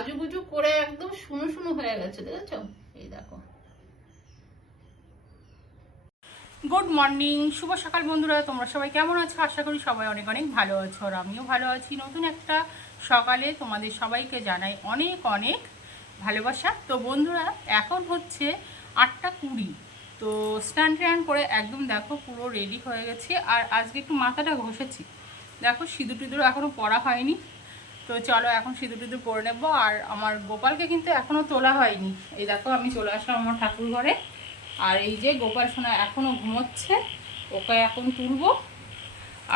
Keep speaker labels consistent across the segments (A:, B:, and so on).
A: সাজুগুজু করে একদম শুনো শুনো হয়ে গেছে, দেখেছ? এই দেখো। গুড মর্নিং শুভ সকাল বন্ধুরা, তোমরা সবাই কেমন আছো? আশা করি সবাই অনেক অনেক ভালো আছো আর আমিও ভালো আছি। নতুন একটা সকালে তোমাদের সবাইকে জানাই অনেক অনেক ভালোবাসা। তো বন্ধুরা, এখন হচ্ছে আটটা কুড়ি। তো স্নান টান করে একদম দেখো পুরো রেডি হয়ে গেছে। আর আজকে একটু মাথাটা ঘষেছি। দেখো সিঁদুর টিঁদুর এখনও পরা হয়নি। তো চলো এখন সিঁদুর টিঁদুর পরে নেব। আর আমার গোপালকে কিন্তু এখনও তোলা হয়নি। এই দেখো, আমি চলে আসলাম আমার ঠাকুর ঘরে। আর এই যে গোপাল সোনা এখনও ঘুমোচ্ছে, ওকে এখন তুলবো।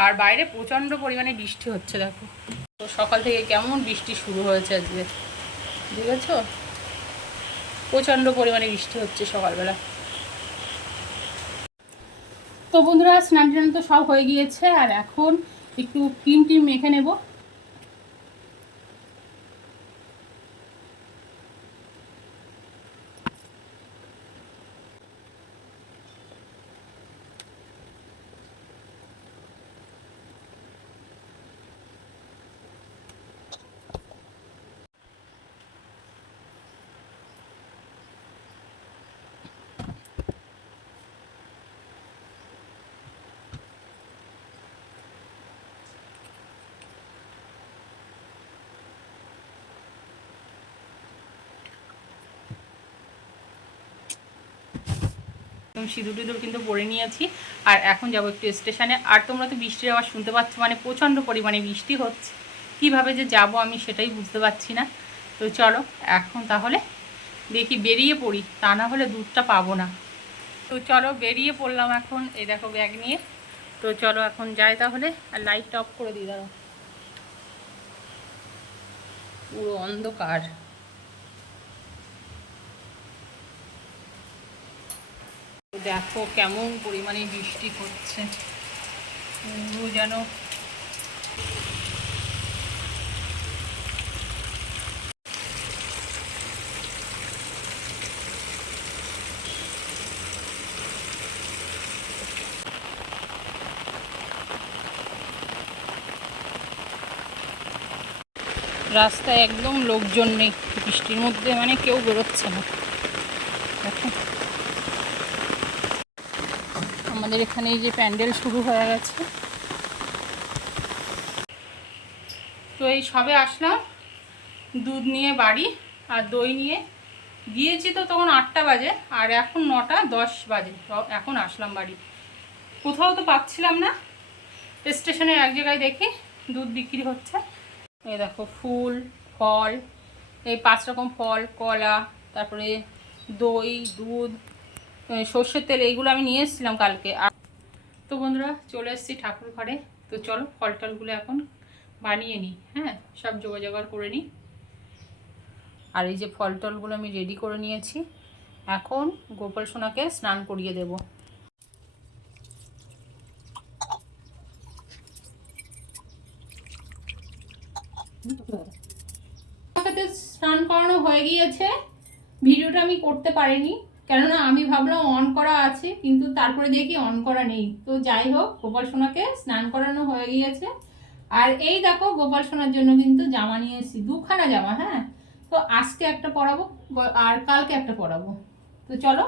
A: আর বাইরে প্রচণ্ড পরিমাণে বৃষ্টি হচ্ছে, দেখো। তো সকাল থেকে কেমন বৃষ্টি শুরু হয়েছে আজকে, বুঝেছ? প্রচণ্ড পরিমাণে বৃষ্টি হচ্ছে সকালবেলা। তো বন্ধুরা, স্নান টান তো সব হয়ে গিয়েছে। আর এখন একটু ক্রিম টিম মেখে নেব। একদম সিঁদুর টিঁদুর কিন্তু পরে নিয়েছি। আর এখন যাব একটু স্টেশনে। আর তোমরা তো বৃষ্টির আওয়াজ শুনতে পাচ্ছ মানে প্রচণ্ড পরিমাণে বৃষ্টি হচ্ছে। কীভাবে যে যাব আমি সেটাই বুঝতে পারছি না। তো চলো, এখন তাহলে দেখি বেরিয়ে পড়ি, তা না হলে দুধটা পাবো না। তো চলো, বেরিয়ে পড়লাম এখন, এই দেখো ব্যাগ নিয়ে। তো চলো, এখন যাই তাহলে, আর লাইটটা অফ করে দিই দাঁড়ো পুরো অন্ধকার। দেখো কেমন পরিমাণে বৃষ্টি হচ্ছে। যেন রাস্তায় একদম লোকজন নেই, বৃষ্টির মধ্যে মানে কেউ বেরোচ্ছে না। দেখো। আমাদের এখানে এই যে প্যান্ডেল শুরু হয়ে গেছে। তো এই সবে আসলাম, দুধ নিয়ে বাড়ি আর দই নিয়ে। গিয়েছি তো তখন আটটা বাজে আর এখন নটা দশ বাজে, এখন আসলাম বাড়ি। কোথাও তো পাচ্ছিলাম না স্টেশনের এক জায়গায় দেখি দুধ বিক্রি হচ্ছে। এই দেখো ফুল, ফল, এই পাঁচ রকম ফল, কলা, তারপরে দই, দুধ সর্ষের তেল এইগুলো আমি নিয়ে এসেছিলাম কালকে। আর তো বন্ধুরা, চলে এসেছি ঠাকুর ঘরে। তো চলো ফল টলগুলো এখন বানিয়ে নিই হ্যাঁ? সব জোগাজোগাড় করে নিই। আর এই যে ফল টলগুলো আমি রেডি করে নিয়েছি, এখন গোপাল সোনাকে স্নান করিয়ে দেব। স্নান করানো হয়ে গিয়েছে। ভিডিওটা আমি করতে পারিনি। কেননা আমি ভাবলাম অন করা আছে, কিন্তু তারপরে দেখি অন করা নেই। তো যাই হোক, গোপাল সোনাকে স্নান করানো হয়ে গিয়েছে। আর এই দেখো, গোপাল সোনার জন্য কিন্তু জামা নিয়ে এসেছি। দুখানা জামা হ্যাঁ? তো আজকে একটা পরাবো, আর কালকে একটা পরাবো। তো চলো,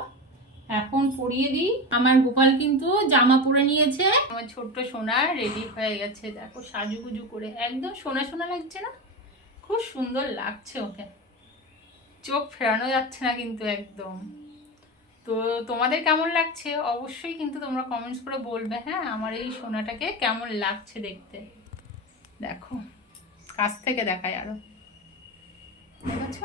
A: এখন পরিয়ে দিই। আমার গোপাল কিন্তু জামা পরে নিয়েছে। আমার ছোট্ট সোনা রেডি হয়ে গেছে। দেখো, সাজুগুজু করে। একদম সোনা সোনা লাগছে না? খুব সুন্দর লাগছে ওকে। চোখ ফেরানো যাচ্ছে না কিন্তু একদম। তো তোমাদের কেমন লাগছে? অবশ্যই কিন্তু তোমরা কমেন্টস করে বলবে হ্যাঁ? আমার এই সোনাটাকে কেমন লাগছে দেখতে? দেখো, কাছ থেকে দেখায় আরও। দেখেছ?